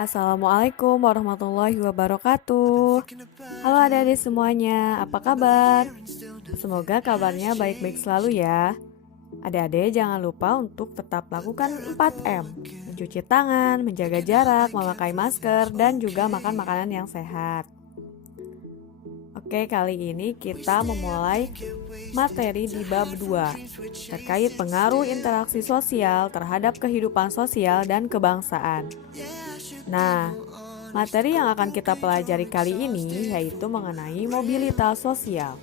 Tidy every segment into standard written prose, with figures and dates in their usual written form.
Assalamualaikum warahmatullahi wabarakatuh. Halo adik-adik semuanya, apa kabar? Semoga kabarnya baik-baik selalu ya. Adik-adik jangan lupa untuk tetap lakukan 4M. Mencuci tangan, menjaga jarak, memakai masker, dan juga makan makanan yang sehat. Oke, kali ini kita memulai materi di bab 2 terkait pengaruh interaksi sosial terhadap kehidupan sosial dan kebangsaan. Nah, materi yang akan kita pelajari kali ini yaitu mengenai mobilitas sosial.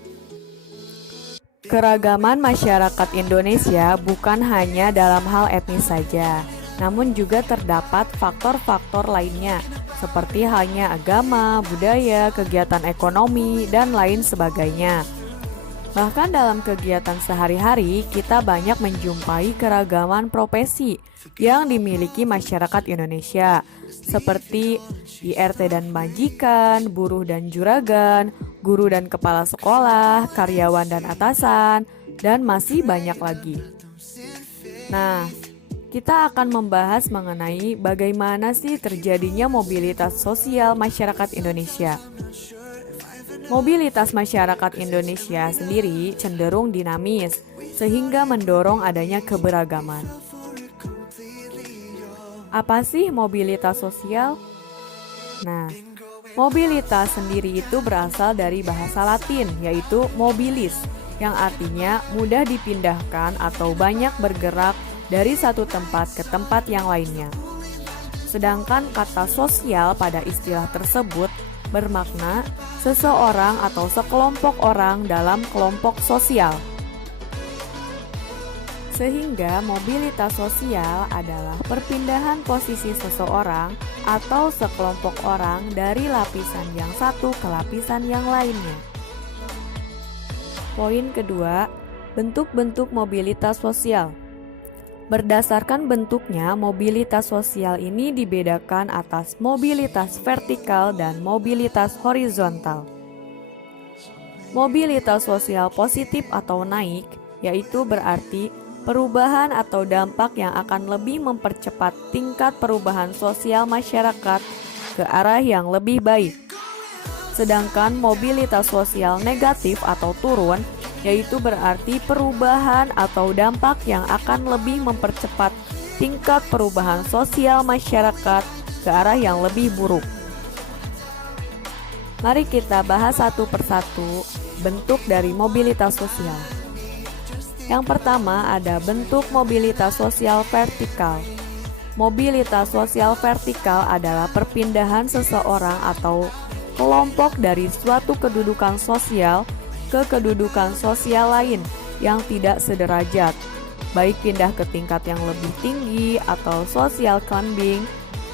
Keragaman masyarakat Indonesia bukan hanya dalam hal etnis saja, namun juga terdapat faktor-faktor lainnya, seperti halnya agama, budaya, kegiatan ekonomi, dan lain sebagainya. Bahkan dalam kegiatan sehari-hari, kita banyak menjumpai keragaman profesi yang dimiliki masyarakat Indonesia, seperti IRT dan majikan, buruh dan juragan, guru dan kepala sekolah, karyawan dan atasan, dan masih banyak lagi. Nah, kita akan membahas mengenai bagaimana sih terjadinya mobilitas sosial masyarakat Indonesia. Mobilitas masyarakat Indonesia sendiri cenderung dinamis, sehingga mendorong adanya keberagaman. Apa sih mobilitas sosial? Nah, mobilitas sendiri itu berasal dari bahasa Latin, yaitu mobilis, yang artinya mudah dipindahkan atau banyak bergerak dari satu tempat ke tempat yang lainnya. Sedangkan kata sosial pada istilah tersebut bermakna seseorang atau sekelompok orang dalam kelompok sosial. Sehingga mobilitas sosial adalah perpindahan posisi seseorang atau sekelompok orang dari lapisan yang satu ke lapisan yang lainnya. Poin kedua, bentuk-bentuk mobilitas sosial. Berdasarkan bentuknya, mobilitas sosial ini dibedakan atas mobilitas vertikal dan mobilitas horizontal. Mobilitas sosial positif atau naik, yaitu berarti perubahan atau dampak yang akan lebih mempercepat tingkat perubahan sosial masyarakat ke arah yang lebih baik. Sedangkan mobilitas sosial negatif atau turun, yaitu berarti perubahan atau dampak yang akan lebih mempercepat tingkat perubahan sosial masyarakat ke arah yang lebih buruk. Mari kita bahas satu persatu bentuk dari mobilitas sosial. Yang pertama ada bentuk mobilitas sosial vertikal. Mobilitas sosial vertikal adalah perpindahan seseorang atau kelompok dari suatu kedudukan sosial ke kedudukan sosial lain yang tidak sederajat, baik pindah ke tingkat yang lebih tinggi atau social climbing,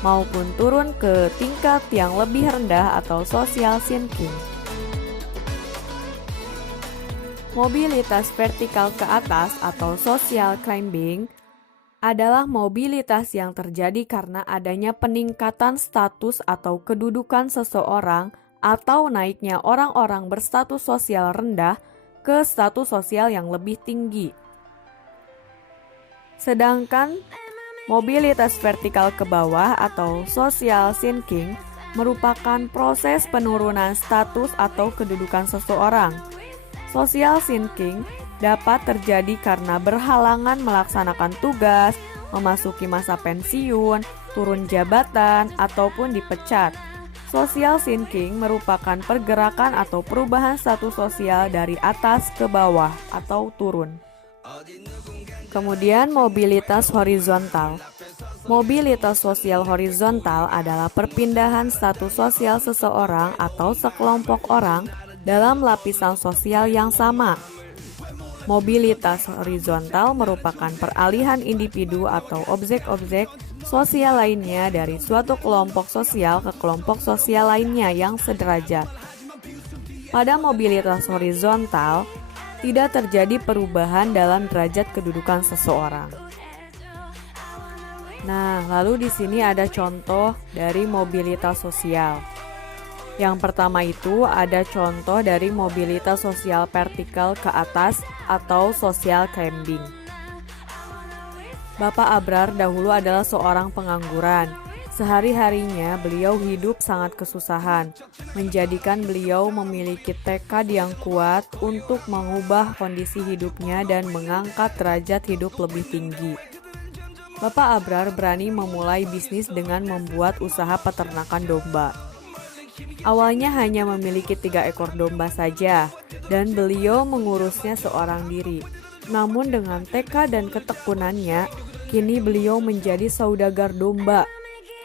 maupun turun ke tingkat yang lebih rendah atau social sinking. Mobilitas vertikal ke atas atau social climbing adalah mobilitas yang terjadi karena adanya peningkatan status atau kedudukan seseorang atau naiknya orang-orang berstatus sosial rendah ke status sosial yang lebih tinggi. Sedangkan mobilitas vertikal ke bawah atau social sinking merupakan proses penurunan status atau kedudukan seseorang. Social sinking dapat terjadi karena berhalangan melaksanakan tugas, memasuki masa pensiun, turun jabatan, ataupun dipecat. Social sinking merupakan pergerakan atau perubahan status sosial dari atas ke bawah atau turun. Kemudian mobilitas horizontal. Mobilitas sosial horizontal adalah perpindahan status sosial seseorang atau sekelompok orang dalam lapisan sosial yang sama. Mobilitas horizontal merupakan peralihan individu atau objek-objek sosial lainnya dari suatu kelompok sosial ke kelompok sosial lainnya yang sederajat. Pada mobilitas horizontal, tidak terjadi perubahan dalam derajat kedudukan seseorang. Nah, lalu di sini ada contoh dari mobilitas sosial. Yang pertama itu ada contoh dari mobilitas sosial vertikal ke atas atau social climbing. Bapak Abrar dahulu adalah seorang pengangguran. Sehari-harinya beliau hidup sangat kesusahan, menjadikan beliau memiliki tekad yang kuat untuk mengubah kondisi hidupnya dan mengangkat derajat hidup lebih tinggi. Bapak Abrar berani memulai bisnis dengan membuat usaha peternakan domba. Awalnya hanya memiliki 3 ekor domba saja, dan beliau mengurusnya seorang diri. Namun dengan tekad dan ketekunannya, kini beliau menjadi saudagar domba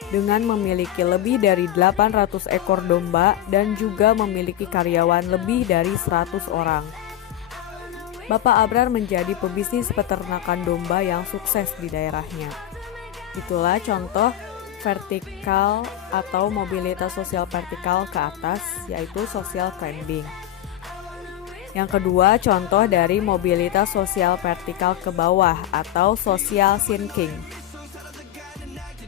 dengan memiliki lebih dari 800 ekor domba dan juga memiliki karyawan lebih dari 100 orang. Bapak Abrar menjadi pebisnis peternakan domba yang sukses di daerahnya. Itulah contoh vertikal atau mobilitas sosial vertikal ke atas, yaitu social climbing. Yang kedua, contoh dari mobilitas sosial vertikal ke bawah atau social sinking.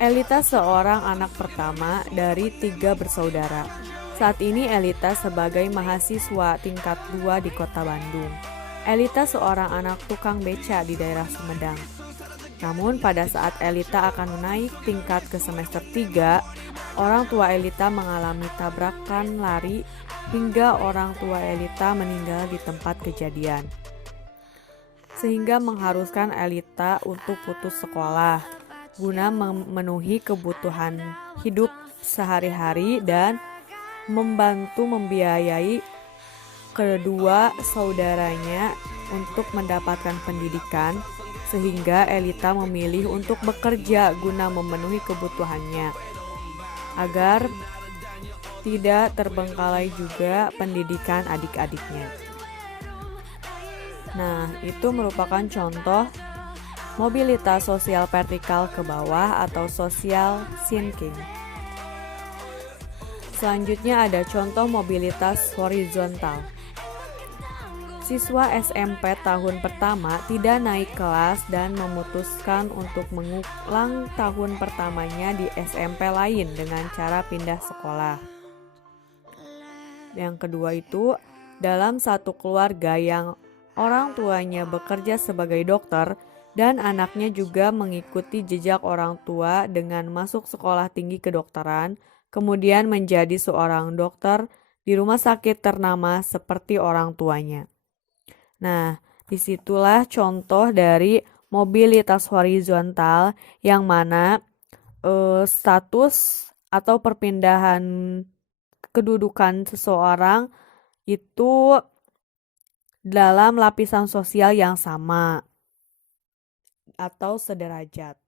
Elita seorang anak pertama dari 3 bersaudara. Saat ini Elita sebagai mahasiswa tingkat 2 di kota Bandung. Elita seorang anak tukang beca di daerah Sumedang. Namun pada saat Elita akan naik tingkat ke semester 3, orang tua Elita mengalami tabrakan lari hingga orang tua Elita meninggal di tempat kejadian. Sehingga mengharuskan Elita untuk putus sekolah guna memenuhi kebutuhan hidup sehari-hari dan membantu membiayai kedua saudaranya untuk mendapatkan pendidikan, sehingga Elita memilih untuk bekerja guna memenuhi kebutuhannya agar tidak terbengkalai juga pendidikan adik-adiknya. Nah, itu merupakan contoh mobilitas sosial vertikal ke bawah atau social sinking. Selanjutnya ada contoh mobilitas horizontal. Siswa SMP tahun pertama tidak naik kelas dan memutuskan untuk mengulang tahun pertamanya di SMP lain dengan cara pindah sekolah. Yang kedua itu, dalam satu keluarga yang orang tuanya bekerja sebagai dokter, dan anaknya juga mengikuti jejak orang tua dengan masuk sekolah tinggi kedokteran, kemudian menjadi seorang dokter di rumah sakit ternama seperti orang tuanya. Nah, disitulah contoh dari mobilitas horizontal yang mana status atau perpindahan kedudukan seseorang itu dalam lapisan sosial yang sama atau sederajat.